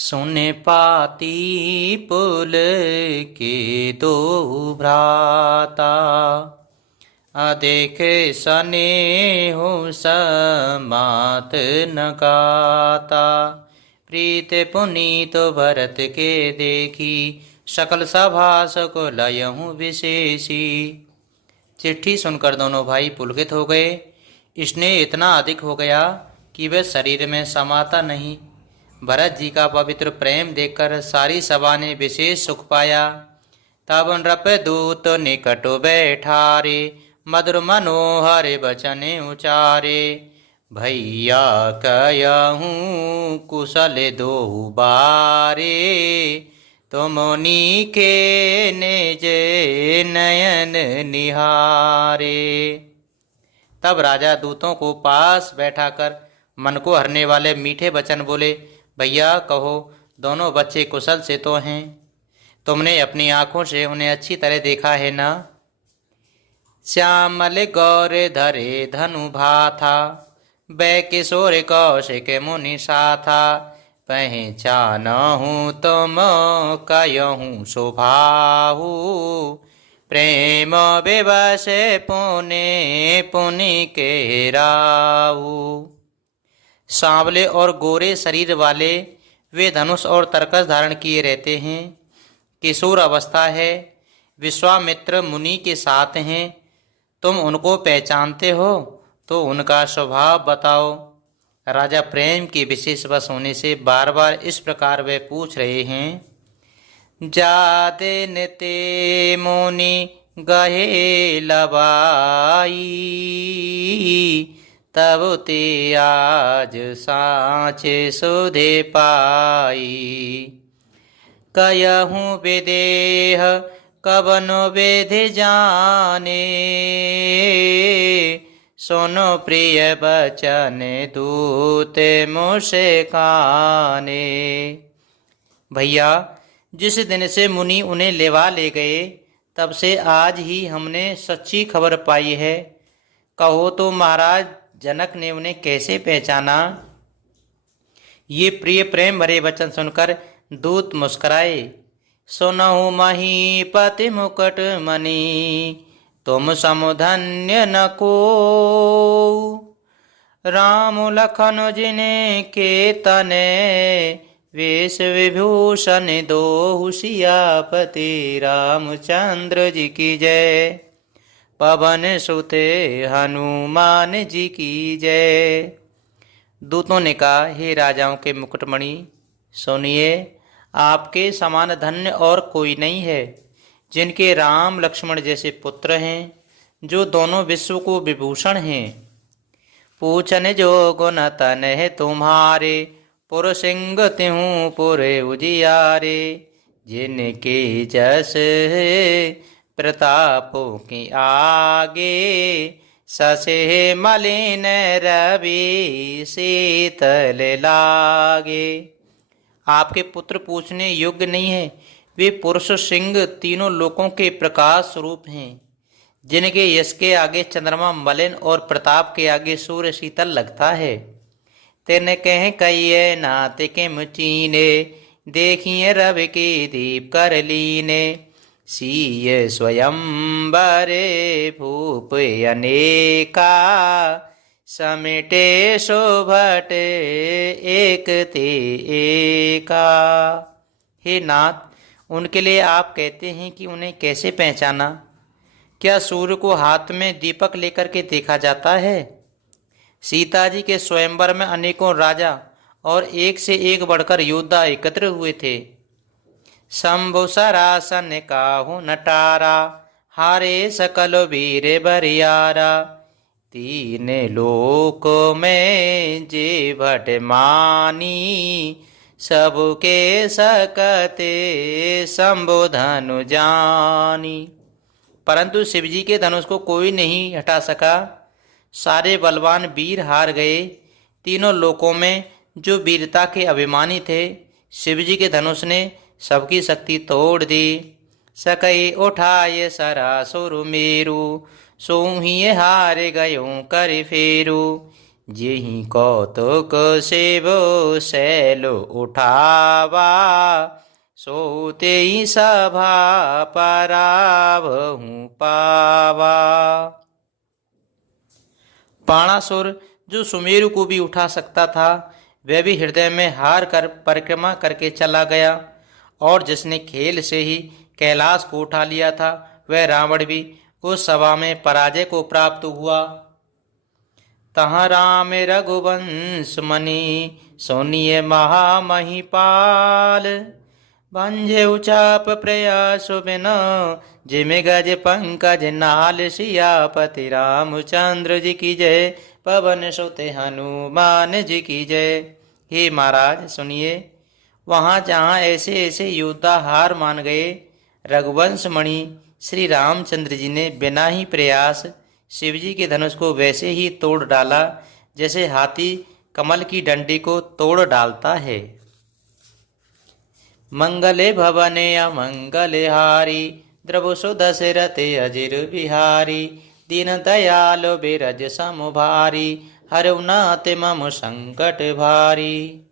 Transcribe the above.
सुन पाती पुल के दो भ्राता, अदेख स्नेहु समात न गाता। प्रीत पुनीत भरत के देखी, सकल सभा को लयहूँ विशेषी। चिट्ठी सुनकर दोनों भाई पुलकित हो गए। स्नेह इतना अधिक हो गया कि वह शरीर में समाता नहीं। भरत जी का पवित्र प्रेम देखकर सारी सभा ने विशेष सुख पाया। तब नृप दूत निकट बैठारे, मधुर मनोहर वचन उचारे। भैया कहूँ कुशल दो बारे, तुमनी के निज नयन निहारे। तब राजा दूतों को पास बैठाकर मन को हरने वाले मीठे वचन बोले। भैया कहो, दोनों बच्चे कुशल से तो हैं? तुमने अपनी आंखों से उन्हें अच्छी तरह देखा है ना? श्यामल गौर धरे धनु भाथा, बै किशोर कौशिक मुनि साथा। पहचानहूँ तुम कहूँ स्वभाहु, प्रेम विवश पुने पुनि के राहु। सांवले और गोरे शरीर वाले वे धनुष और तरकस धारण किए रहते हैं। किशोर अवस्था है, विश्वामित्र मुनि के साथ हैं। तुम उनको पहचानते हो तो उनका स्वभाव बताओ। राजा प्रेम के विशेष वश होने से बार बार इस प्रकार वे पूछ रहे हैं। जादिन ते मुनि गहे लबाई, तब ते आज साँचे सुधे पाई। कयहूँ विदेह कबनो विधि जाने, सुनो प्रिय बचन दूत मुझसे काने। भैया, जिस दिन से मुनि उन्हें लेवा ले गए, तब से आज ही हमने सच्ची खबर पाई है। कहो तो महाराज जनक ने उन्हें कैसे पहचाना? ये प्रिय प्रेम भरे वचन सुनकर दूत मुस्कुराए। सुनहु महीपति मुकुट मणि, तुम समुधन्य न को। राम लखन जिने के तने, वेश विभूषण दोहु सियापति। रामचंद्र जी की जय, पवन सुते हनुमान जी की जय। दूतों ने कहा, हे राजाओं के मुकुटमणि, सुनिए, आपके समान धन्य और कोई नहीं है, जिनके राम लक्ष्मण जैसे पुत्र हैं, जो दोनों विश्व को विभूषण हैं। पूछन जो गुण तन है तुम्हारे, पुरसिंग तिहूँ पुरे उजियारे। जिनके जस प्रतापों के आगे, ससे मलिन रवि शीतल लागे। आपके पुत्र पूछने योग्य नहीं है। वे पुरुष सिंह तीनों लोकों के प्रकाश स्वरूप हैं, जिनके यश के आगे चंद्रमा मलिन और प्रताप के आगे सूर्य शीतल लगता है। तेने कहे कहिए नाते के मुचीने, देखिए रवि के दीप कर लीने। सीय स्वयंवरे भूप अनेका, समेटे शोभट एक ते एका। हे नाथ, उनके लिए आप कहते हैं कि उन्हें कैसे पहचाना? क्या सूर्य को हाथ में दीपक लेकर के देखा जाता है? सीता जी के स्वयंवर में अनेकों राजा और एक से एक बढ़कर योद्धा एकत्र हुए थे। शंभु सरासन काहू नटारा, हारे सकल वीर बरियारा। तीन लोक में जे भट मानी, सबके सकते शंभु धनु जानी। परंतु शिवजी के धनुष को कोई नहीं हटा सका। सारे बलवान वीर हार गए। तीनों लोकों में जो वीरता के अभिमानी थे, शिवजी के धनुष ने सबकी शक्ति तोड़ दी। सकई उठाए सरासुर मेरु, सोहिए हार गयो कर फेरु। जेहि कौतुक सेवो शैलो उठावा, सो तेहि सभा परावहु पावा। बाणासुर जो सुमेरु को भी उठा सकता था, वह भी हृदय में हार कर परिक्रमा करके चला गया, और जिसने खेल से ही कैलाश को उठा लिया था, वह रावण भी उस सभा में पराजय को प्राप्त हुआ। तहाँ राम रघुवंश मणि सोनिय महामहिपाल, भंजे चाप प्रयास बिना जिमि गज पंकज नाल। सियापति रामचंद्र जी की जय, पवन सुत हनुमान जी की जय। हे महाराज सुनिए, वहाँ जहाँ ऐसे ऐसे योद्धा हार मान गए, रघुवंश मणि श्री रामचंद्र जी ने बिना ही प्रयास शिवजी के धनुष को वैसे ही तोड़ डाला जैसे हाथी कमल की डंडी को तोड़ डालता है। मंगले भवने अमंगले हारी, द्रवसु दशरथ अजिर बिहारी। दीन दयाल बिरज सम भारी, हरउ नाथ मम संकट भारी।